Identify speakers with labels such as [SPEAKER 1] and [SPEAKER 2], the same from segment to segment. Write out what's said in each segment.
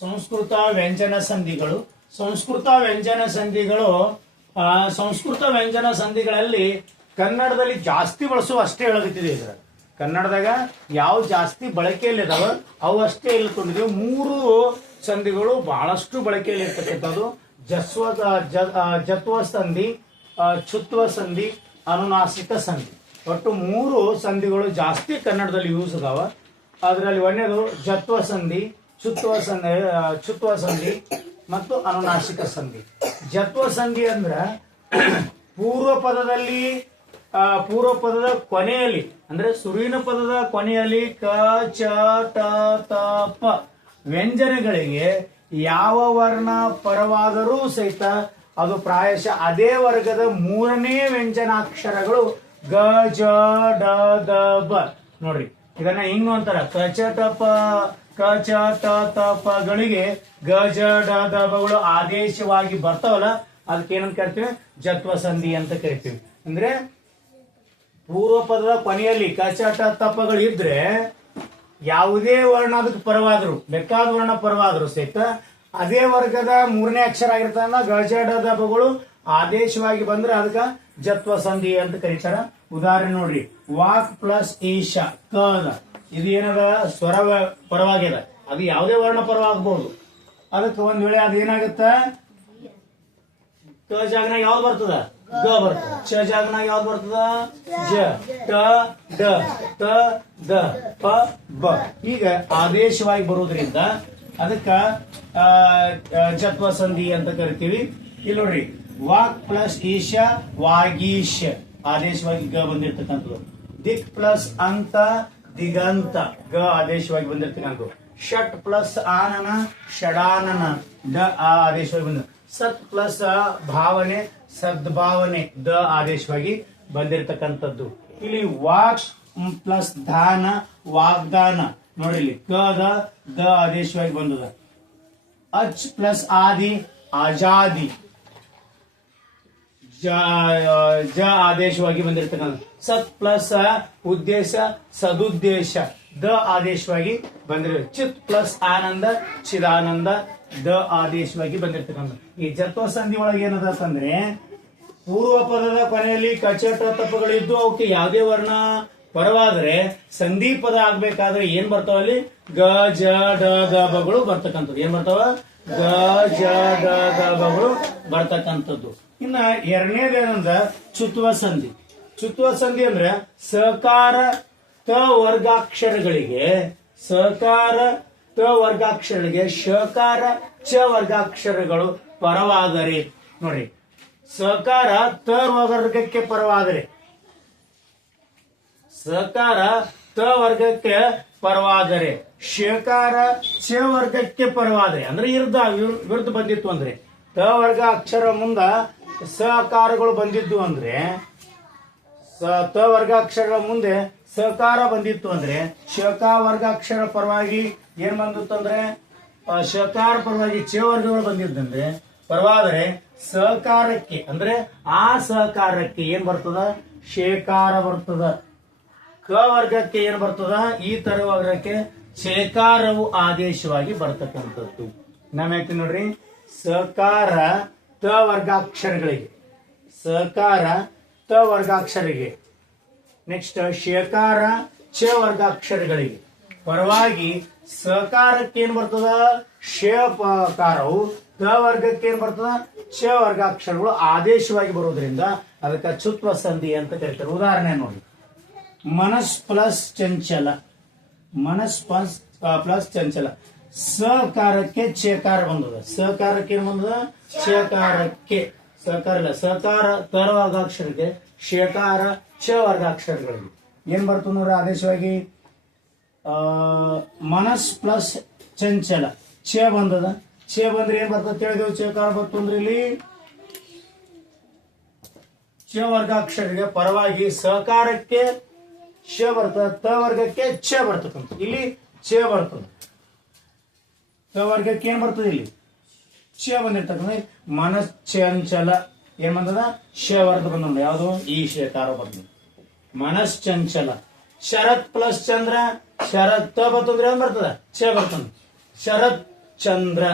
[SPEAKER 1] ಸಂಸ್ಕೃತ ವ್ಯಂಜನ ಸಂಧಿಗಳು. ಸಂಸ್ಕೃತ ವ್ಯಂಜನ ಸಂಧಿಗಳು ಆ, ಸಂಸ್ಕೃತ ವ್ಯಂಜನ ಸಂಧಿಗಳಲ್ಲಿ ಕನ್ನಡದಲ್ಲಿ ಜಾಸ್ತಿ ಬಳಸುವ ಅಷ್ಟೇ ಹೇಳಕತ್ತಿದೆ ಇದ್ರ ಕನ್ನಡದಾಗ ಯಾವ ಜಾಸ್ತಿ ಬಳಕೆಯಲ್ಲಿ ಇದಾವೆ ಅವು ಅಷ್ಟೇ ಇಲ್ಲಿ ಮೂರು ಸಂಧಿಗಳು ಬಹಳಷ್ಟು ಬಳಕೆಯಲ್ಲಿ ಇರ್ತಕ್ಕಂಥದ್ದು ಜಸ್ವ ಜತ್ವ ಸಂಧಿ ಚುತ್ವ ಸಂಧಿ ಅನುನಾಸಿಕ ಸಂಧಿ. ಒಟ್ಟು ಮೂರು ಸಂಧಿಗಳು ಜಾಸ್ತಿ ಕನ್ನಡದಲ್ಲಿ ಯೂಸ್ ಅದಾವ ಅದರಲ್ಲಿ ಒಂದೇದು ಜತ್ವ ಸಂಧಿ ಚುತ್ವ ಸಂಧಿ ಚುತ್ವ ಸಂಧಿ ಮತ್ತು ಅನುನಾಸಿಕ ಸಂಧಿ ಜತ್ವ ಸಂಧಿ ಅಂದ್ರ ಪೂರ್ವ ಪದದಲ್ಲಿ ಪೂರ್ವ ಪದದ ಕೊನೆಯಲ್ಲಿ, ಅಂದ್ರೆ ಸುರಿನ ಪದದ ಕೊನೆಯಲ್ಲಿ ಕ, ಚ ಟ ತ, ಪ ವ್ಯಂಜನಗಳಿಗೆ ಯಾವ ವರ್ಣ ಪರವಾದರೂ ಸಹಿತ ಅದು ಪ್ರಾಯಶಃ ಅದೇ ವರ್ಗದ ಮೂರನೇ ವ್ಯಂಜನಾಕ್ಷರಗಳು ಗ, ಜ, ಡ, ದ, ಬ. ನೋಡ್ರಿ, ಇದನ್ನ ಹಿಂಗ್ ಅಂತಾರ ಕ, ಚ, ಟ, ಪ ಕ ಚ ಟ ತ ಗ ಡ ದ ಆದೇಶವಾಗಿ ಬರ್ತಾವಲ್ಲ ಅದಕ್ಕೆ ಏನಂತ ಕರಿತೀವಿ? ಜತ್ವ ಸಂಧಿ ಅಂತ ಕರಿತೀವಿ. ಅಂದ್ರೆ ಪೂರ್ವ ಪದದ ಕೊನೆಯಲ್ಲಿ ಕಚಟ ತಪ್ಪಗಳು ಇದ್ರೆ ಯಾವುದೇ ವರ್ಣ ಅದಕ್ಕೆ ಪರವಾದ್ರು ಬೇಕಾದ ವರ್ಣ ಪರವಾದ್ರು ಸಹಿತ ಅದೇ ವರ್ಗದ ಮೂರನೇ ಅಕ್ಷರ ಆಗಿರ್ತಾನ ಗಜ ಬಗಳು ಆದೇಶವಾಗಿ ಬಂದ್ರೆ ಅದಕ್ಕೆ ಜತ್ವ ಸಂಧಿ ಅಂತ ಕರೀತಾರ. ಉದಾಹರಣೆ ನೋಡ್ರಿ, ವಾಕ್ ಪ್ಲಸ್ ಈಶ, ಕ ಇದು ಏನದ ಸ್ವರ ಪರವಾಗಿದೆ ಅದು ಯಾವುದೇ ವರ್ಣ ಪರವಾಗಬಹುದು. ಅದಕ್ಕೆ ಒಂದ್ ವೇಳೆ ಅದು ಏನಾಗುತ್ತ ಕ ಜಾಗನಾಗ ಯಾವ್ದು ಬರ್ತದ? ಗ ಬರ್ತದ. ಚ ಜಾಗನಾಗ ಯಾವ್ದು ಬರ್ತದ? ಜ, ಟ, ಡ, ತ, ದ, ಪ, ಬ. ಈಗ ಆದೇಶವಾಗಿ ಬರುವುದರಿಂದ ಅದಕ್ಕ ಜತ್ವ ಸಂಧಿ ಅಂತ ಕರಿತೀವಿ. ಇಲ್ಲಿ ನೋಡ್ರಿ, ವಾಕ್ ಪ್ಲಸ್ ಈಶ, ವಾಗೀಶ. ಆದೇಶವಾಗಿ ಗ ಬಂದಿರ್ತಕ್ಕಂಥದ್ದು. ದಿಕ್ ಪ್ಲಸ್ ಅಂತ ದಿಗಂತ ಗ ಆದೇಶವಾಗಿ ಬಂದಿರ್ತೀನಿ ನಾನು ಷಟ್ ಪ್ಲಸ್ ಆನನ, ಷಡಾನನ, ಡ ಆದೇಶವಾಗಿ ಬಂದ ಸತ್ ಪ್ಲಸ್ ಭಾವನೆ ಸದ್ಭಾವನೆ ದ ಆದೇಶವಾಗಿ ಬಂದಿರತಕ್ಕಂಥದ್ದು. ಇಲ್ಲಿ ವಾಕ್ ಪ್ಲಸ್ ದಾನ, ವಾಗ್ದಾನ. ನೋಡಿ ಇಲ್ಲಿ ಕ ದ ಆದೇಶವಾಗಿ ಬಂದದ. ಅಚ್ ಪ್ಲಸ್ ಆದಿ, ಆಜಾದಿ. ಜ ಆದೇಶವಾಗಿ ಬಂದಿರತಕ್ಕಂಥ ಸತ್ ಪ್ಲಸ್ ಉದ್ದೇಶ, ಸದುದ್ದೇಶ. ದ ಆದೇಶವಾಗಿ ಬಂದಿರ ಚಿತ್ ಪ್ಲಸ್ ಆನಂದ, ಚಿದಾನಂದ, ದ ಆದೇಶವಾಗಿ ಬಂದಿರತಕ್ಕಂಥ ಈ ಜತ್ವ ಸಂಧಿ ಒಳಗೆ ಏನದ ಅಂತಂದ್ರೆ ಪೂರ್ವ ಪದದ ಕೊನೆಯಲ್ಲಿ ಕಚಟ ತಪ್ಪುಗಳಿದ್ದು ಅವಕ್ಕೆ ಯಾವುದೇ ವರ್ಣ ಪರವಾದ್ರೆ ಸಂಧಿ ಪದ ಆಗ್ಬೇಕಾದ್ರೆ ಏನ್ ಬರ್ತಾವ ಅಲ್ಲಿ? ಗ, ಜ, ಡ ಗ ಬಗಳು ಬರ್ತಕ್ಕಂಥದ್ದು. ಏನ್ ಬರ್ತಾವ? ಗ, ಜ, ಡ ಗ ಬಗಳು ಬರ್ತಕ್ಕಂಥದ್ದು. ಇನ್ನ ಎರಡನೇದೇನಂದ್ರ ಚುತ್ವ ಸಂಧಿ. ಚುತ್ವ ಸಂಧಿ ಅಂದ್ರೆ ಸಹಕಾರ ತ ವರ್ಗಾಕ್ಷರಗಳಿಗೆ, ಸಹಕಾರ ತ ವರ್ಗಾಕ್ಷರಗಳಿಗೆ, ಸಹಕಾರ ಚ ವರ್ಗಾಕ್ಷರಗಳು ಪರವಾದರೆ. ನೋಡ್ರಿ ಸಹಕಾರ ತ ವರ್ಗಕ್ಕೆ ಪರವಾದರೆ. ಸಹಕಾರ ತ ವರ್ಗಕ್ಕೆ ಪರವಾದರೆ. ಶಕಾರ ಚ ವರ್ಗಕ್ಕೆ ಪರವಾದರೆ. ಅಂದ್ರೆ ಇರ್ದ ವಿರ್- ವಿರುದ್ಧ ಬಂದಿತ್ತು ಅಂದ್ರೆ. ತ ವರ್ಗ ಅಕ್ಷರ ಮುಂದ ಸಕಾರಗಳು ಬಂದಿದ್ದು ಅಂದ್ರೆ ತ ವರ್ಗ ಅಕ್ಷರಗಳ ಮುಂದೆ ಸಹಕಾರ ಬಂದಿತ್ತು ಅಂದ್ರೆ ಶಕ ವರ್ಗಾಕ್ಷರ ಪರವಾಗಿ ಏನ್ ಬಂದಿತ್ತು ಅಂದ್ರೆ ಆ, ಶಕಾರ ಪರವಾಗಿ ಚ ವರ್ಗಗಳು ಬಂದಿದ್ದಂದ್ರೆ ಪರವಾದರೆ ಸಹಕಾರಕ್ಕೆ ಅಂದ್ರೆ ಆ ಸಹಕಾರಕ್ಕೆ ಏನ್ ಬರ್ತದ? ಶೇಕಾರ ಬರ್ತದ. ಕ ವರ್ಗಕ್ಕೆ ಏನ್ ಬರ್ತದ? ಈ ತರ ವರ್ಗಕ್ಕೆ ಶೇಕಾರವು ಆದೇಶವಾಗಿ ಬರ್ತಕ್ಕಂಥದ್ದು. ಹೇಳ್ತೀನಿ ನೋಡ್ರಿ? ಸಕಾರ ತ ವರ್ಗಾಕ್ಷರಗಳಿಗೆ. ಸಕಾರ ತ ವರ್ಗಾಕ್ಷರಿಗೆ ನೆಕ್ಸ್ಟ್ ಶಕಾರ ಚ ವರ್ಗಾಕ್ಷರಗಳಿಗೆ. ಪರವಾಗಿ ಸಕಾರಕ್ಕೆ ಏನ್ ಬರ್ತದ? ಶಕಾರವು ತ ವರ್ಗಕ್ಕೆ ಏನ್ ಬರ್ತದ? ಚ ವರ್ಗಾಕ್ಷರಗಳು ಆದೇಶವಾಗಿ ಬರುವುದರಿಂದ ಅದಕ್ಕೆ ಚುತ್ವ ಸಂಧಿ ಅಂತ ಕರೀತಾರೆ. ಉದಾಹರಣೆ ನೋಡಿ. ಮನಸ್ ಪ್ಲಸ್ ಚಂಚಲ. ಮನಸ್ ಪ್ಲಸ್ ಪ್ಲಸ್ ಚಂಚಲ. ಸಕಾರಕ್ಕೆ ಚೇಕಾರ ಬಂದದ. ಸಕಾರಕ್ಕೆ ಏನ್ ಬಂದದ? ಚೇಕಾರಕ್ಕೆ ಸಕಾರ ಇಲ್ಲ. ಸಕಾರ ತರ ವರ್ಗಾಕ್ಷರಕ್ಕೆ ಶೇಕಾರ ಚ ವರ್ಗಾಕ್ಷರಗಳು ಏನ್ ಬರ್ತದೆ ನೋಡ್ರಿ ಆದೇಶವಾಗಿ? ಮನಸ್ ಪ್ಲಸ್ ಚಂಚಲ. ಚ ಬಂದದ. ಚ ಬಂದ್ರೆ ಏನ್ ಬರ್ತದೆ ತಿಳಿದೇವು ಚೇಕಾರ ಬಂತು ಅಂದ್ರೆ ಇಲ್ಲಿ ಚ ವರ್ಗಾಕ್ಷರಿಗೆ ಪರವಾಗಿ ಸಹಕಾರಕ್ಕೆ ಶ ಬರ್ತದ ತ ವರ್ಗಕ್ಕೆ ಛ ಅಂತ ಇಲ್ಲಿ ಛ ಬರ್ತದೆ. ತ ವರ್ಗಕ್ಕೆ ಏನ್ ಬರ್ತದೆ ಇಲ್ಲಿ? ಛ ಬಂದಿರ್ತಕ್ಕಂಥ ಮನಶ್ಚಂಚಲ ಏನ್ ಬಂದದ? ಶ ವರ್ಗ ಬಂದ ಯಾವುದು? ಈ ಶೇಕಾರ ಬರ್ತದೆ ಮನಸ್ ಚಂಚಲ. ಶರತ್ ಪ್ಲಸ್ ಚಂದ್ರ. ಶರತ್ ಬರ್ತಂದ್ರೆ ಏನ್ ಬರ್ತದ? ಛ ಬರ್ತದ. ಶರತ್ ಚಂದ್ರ.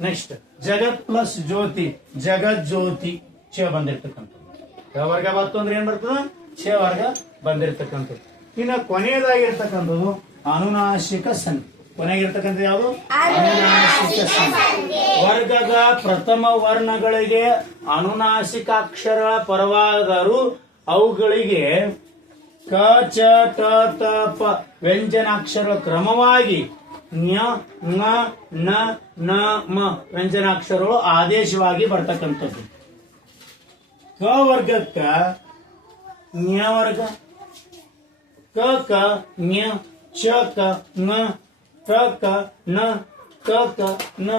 [SPEAKER 1] ನೆಕ್ಸ್ಟ್ ಜಗತ್ ಪ್ಲಸ್ ಜ್ಯೋತಿ. ಜಗತ್ ಜ್ಯೋತಿ. ಛ ಬಂದಿರ್ತಕ್ಕಂಥದ್ದು. ಕ ವರ್ಗ ಬತ್ತು ಅಂದ್ರೆ ಏನ್ ಬರ್ತದ? ಛ ವರ್ಗ ಬಂದಿರ್ತಕ್ಕಂಥದ್ದು. ಇನ್ನ ಕೊನೆಯದಾಗಿರ್ತಕ್ಕಂಥದ್ದು ಅನುನಾಶಿಕ ಸಂಧಿ ಕೊನೆಗಿರ್ತಕ್ಕಂಥದ್ದು ಯಾವುದು? ವರ್ಗದ ಪ್ರಥಮ ವರ್ಣಗಳಿಗೆ ಅನುನಾಸಿಕ ಪರವಾದರು ಪರವಾದರೂ ಅವುಗಳಿಗೆ ಕ ಚ ಟ ತ ಪ ವ್ಯಂಜನಾಕ್ಷರ ಕ್ರಮವಾಗಿ ಞ ಣ ನ ನ ಮ ವ್ಯಂಜನಾಕ್ಷರಗಳು ಆದೇಶವಾಗಿ ಬರ್ತಕ್ಕಂಥದ್ದು. ಕ ವರ್ಗಕ್ಕ ಞ ವರ್ಗ? ಕ ಕ ಞ ಚ ಕ ङ ಕ ಕ ನ ಕ ಕ ನ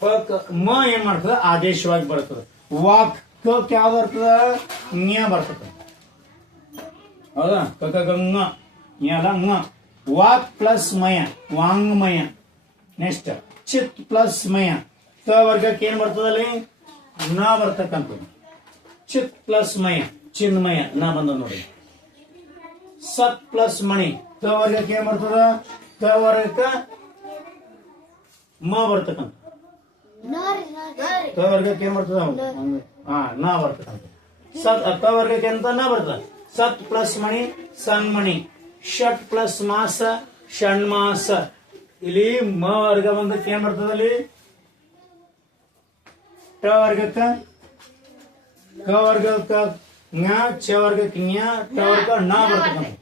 [SPEAKER 1] ಪ ಕ ಮ ಏನ್ ಮಾಡ್ತದ? ಆದೇಶವಾಗಿ ಬರ್ತದ. ವಾಕ್ ಕ ಕ ಯಾವ್ದು ಬರ್ತದ? ಞ ಬರ್ತದ. ಹೌದಾ? ಕ ಕ ಗ ङ ಞ ಅಲ್ಲ, ಮ. ವಾಕ್ ಪ್ಲಸ್ ಮಯ ವಾಂಗ್ಮಯ ನೆಕ್ಸ್ಟ್, ಚಿತ್ ಪ್ಲಸ್ ಮಯ. ಕ ವರ್ಗಕ್ಕೆ ಏನ್ ಬರ್ತದಲ್ಲಿ? ನ ಬರ್ತಕ್ಕಂಥದ್ದು. ಚಿತ್ ಪ್ಲಸ್ ಮಯ ಚಿನ್ಮಯ ನ ಬಂದ ನೋಡಿ. ಸತ್ ಪ್ಲಸ್ ಮಣಿ, ಕ ವರ್ಗಕ್ಕೆ ಏನ್ ಬರ್ತದ? ಕ ಮಾ ಬರ್ತಕ್ಕಂಥ. ಕ ವರ್ಗಕ್ಕೆ ಏನ್ ಬರ್ತದ ಹಾ ನಾ ಬರ್ತಕ್ಕಂಥ. ಸತ್ ಕವರ್ಗಕ್ಕೆ ವರ್ಗಕ್ಕೆ ಅಂತ ನಾ ಬರ್ತದ? ಸತ್ ಪ್ಲಸ್ ಮಣಿ ಸನ್ಮಣಿ ಷಟ್ ಪ್ಲಸ್ ಮಾಸ ಷಣ್ಮಾಸ ಇಲ್ಲಿ ಮ ವರ್ಗ ಬಂದಕ್ಕೆ ಏನ್ ಬರ್ತದ ಅಲ್ಲಿ? ಟ ವರ್ಗಕ್ಕ? ಕ ವರ್ಗಕ್ಕ ಚ ವರ್ಗಕ್ಕೆ ಟ ವರ್ಗ ನ ಬರ್ತಕ್ಕಂಥ.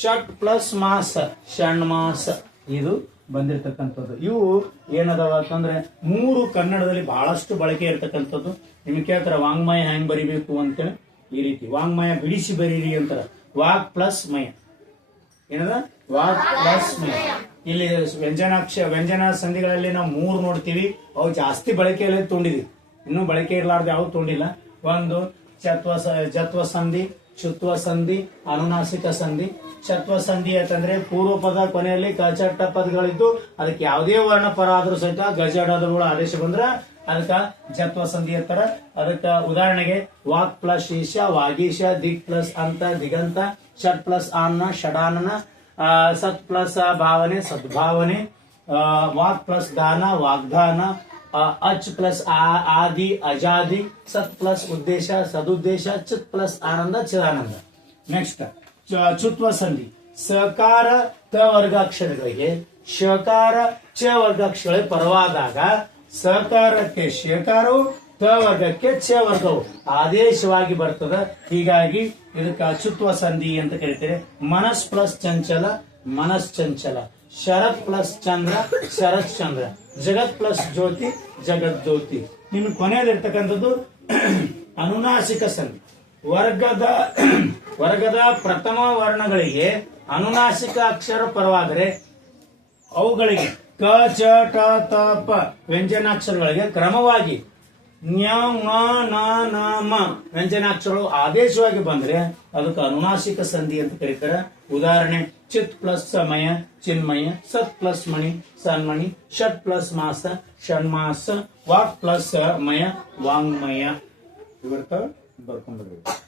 [SPEAKER 1] ಷಟ್ ಪ್ಲಸ್ ಮಾಸ ಷಣ್ಮಾಸ ಇದು ಬಂದಿರತಕ್ಕಂಥದ್ದು. ಇವು ಏನದಾವ ಅಂತಂದ್ರೆ ಮೂರು ಕನ್ನಡದಲ್ಲಿ ಬಹಳಷ್ಟು ಬಳಕೆ ಇರತಕ್ಕಂಥದ್ದು. ನಿಮ್ಗೆ ಕೇಳ್ತಾರ, ವಾಂಗ್ಮಯ ಹೆಂಗ್ ಬರಿಬೇಕು ಅಂತೇಳಿ ಈ ರೀತಿ. ವಾಂಗ್ಮಯ ಬಿಡಿಸಿ ಬರೀರಿ ಅಂತಾರ. ವಾಕ್ ಪ್ಲಸ್ ಮಯ. ಏನದ? ವಾಕ್ ಪ್ಲಸ್ ಮಯ. ಇಲ್ಲಿ ವ್ಯಂಜನಾಕ್ಷ, ವ್ಯಂಜನ ಸಂಧಿಗಳಲ್ಲಿ ನಾವು ಮೂರು ನೋಡ್ತೀವಿ. ಅವು ಜಾಸ್ತಿ ಬಳಕೆಯಲ್ಲಿ ತೊಂಡಿದ್ವಿ ಇನ್ನೂ ಬಳಕೆ ಇರಲಾರ್ದು ಯಾವ್ದು ತೊಂಡಿಲ್ಲ. ಒಂದು ಚತ್ವ ಜತ್ವ ಸಂಧಿ ಚುತ್ವ ಸಂಧಿ, ಅನುನಾಸಿಕ ಸಂಧಿ. ಚತ್ವ ಸಂಧಿ ಅಂತಂದ್ರೆ ಪೂರ್ವ ಪದ ಕೊನೆಯಲ್ಲಿ ಕಚಟ್ಟ ಪದಗಳಿದ್ದು ಅದಕ್ಕೆ ಯಾವುದೇ ವರ್ಣ ಪರ ಆದ್ರೂ ಸಹಿತ ಗಜಡದಗಳ ಆದೇಶ ಬಂದ್ರ ಅದಕ್ಕ ಜತ್ವ ಸಂಧಿ ಅಂತಾರ. ಅದಕ್ಕ ಉದಾಹರಣೆಗೆ ವಾಕ್ ಪ್ಲಸ್ ಈಶ ವಾಗೀಶ ದಿಗ್ ಪ್ಲಸ್ ಅಂತ, ದಿಗಂತ, ಷಟ್ ಪ್ಲಸ್ ಆನ್ನ, ಷಡಾನನ ಸತ್ ಪ್ಲಸ್ ಭಾವನೆ, ಸದ್ಭಾವನೆ ವಾಕ್ ಪ್ಲಸ್ ದಾನ, ವಾಗ್ದಾನ ಅಚ್ ಪ್ಲಸ್ ಆದಿ, ಅಜಾದಿ, ಸತ್ ಪ್ಲಸ್ ಉದ್ದೇಶ, ಸದುದ್ದೇಶ, ಚಿತ್ ಪ್ಲಸ್ ಆನಂದ, ಚಿದಾನಂದ. ನೆಕ್ಸ್ಟ್ ಚುತ್ವ ಸಂಧಿ. ಸಕಾರ ತ ವರ್ಗಾಕ್ಷರಗಳಿಗೆ ಶಕಾರ ಚ ವರ್ಗಾಕ್ಷರ ಪರವಾದಾಗ ಸಕಾರಕ್ಕೆ ಶಕಾರವು ತ ವರ್ಗಕ್ಕೆ ಚ ವರ್ಗವು. ಆದೇಶವಾಗಿ ಬರ್ತದ. ಹೀಗಾಗಿ ಇದಕ್ಕೆ ಅಚುತ್ವ ಸಂಧಿ ಅಂತ ಕರೀತಾರೆ. ಮನಸ್ ಪ್ಲಸ್ ಚಂಚಲ, ಮನಸ್ ಚಂಚಲ. ಶರತ್ ಪ್ಲಸ್ ಚಂದ್ರ, ಶರತ್ ಚಂದ್ರ. ಜಗತ್ ಪ್ಲಸ್ ಜ್ಯೋತಿ, ಜಗತ್ ಜ್ಯೋತಿ. ಇನ್ನು ಕೊನೆಯಲ್ಲಿರ್ತಕ್ಕಂಥದ್ದು ಅನುನಾಸಿಕ ಸಂಧಿ. ವರ್ಗದ ವರ್ಗದ ಪ್ರಥಮ ವರ್ಣಗಳಿಗೆ ಅನುನಾಸಿಕ ಅಕ್ಷರ ಪರವಾದರೆ ಅವುಗಳಿಗೆ ಕ, ಚ ಟ ತ ಪ ವ್ಯಂಜನಾಕ್ಷರಗಳಿಗೆ ಕ್ರಮವಾಗಿ ಮ ನ ನ ಮ ವ್ಯಂಜನಾಕ್ಷರಗಳು ಆದೇಶವಾಗಿ ಬಂದ್ರೆ ಅದಕ್ಕೆ ಅನುನಾಸಿಕ ಸಂಧಿ ಅಂತ ಕರೀತಾರೆ. ಉದಾಹರಣೆ, ಚಿತ್ ಪ್ಲಸ್ ಸಮಯ, ಚಿನ್ಮಯ, ಸತ್ ಪ್ಲಸ್ ಮಣಿ, ಸನ್ಮಣಿ, ಷಟ್ ಪ್ಲಸ್ ಮಾಸ, ಷಣ್ಮಾಸ, ವಾಕ್ ಪ್ಲಸ್ ಮಯ, ವಾಂಗ್ಮಯ. ಇವರ್ತ ಬರ್ಕೊಂಡ್ಬರ್ಬೇಕು